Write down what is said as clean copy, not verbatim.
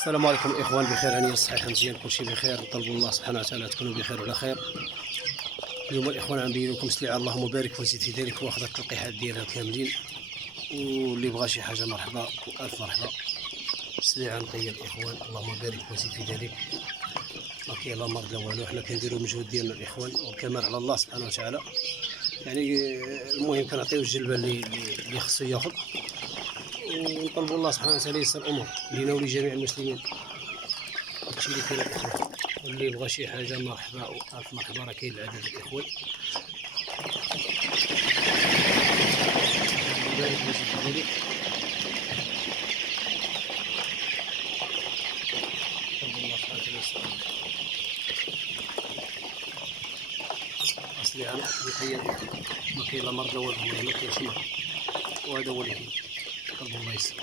السلام عليكم الاخوان، بخير هانيه صحيحه مزيان كلشي بخير. نطلب الله سبحانه وتعالى تكونوا بخير وعلى خير. اليوم الاخوان عم نبين لكم سلعه اللهم بارك وزيد في ذلك، واخذ التلقيحات ديالها كاملين، واللي بغى شي حاجه مرحبا والف مرحبا. سلعه نقيه الاخوان اللهم بارك وزيد في ذلك، ما كاين لا مرض لا والو. حنا كنديروا المجهود ديالنا الاخوان والكمال على الله سبحانه وتعالى. يعني المهم كنعطيو الجلبه اللي خصو ياخذ، ونطلبوا الله سبحانه وتعالى ييسر الامور لينا ولجميع المسلمين. هادشي اللي كاين الاخوان، واللي بغى شي حاجه مرحبا والف مرحبا، راه كاين العدد الاخوان. بارك وزيد في ذلك. طلبوا الله سبحانه وتعالى ييسر. اصلي انا نقيه ما كاين لا مرض لا والو، ما كاينش مرض، وهذا هو اللي كاين. طلبوا الله ييسر.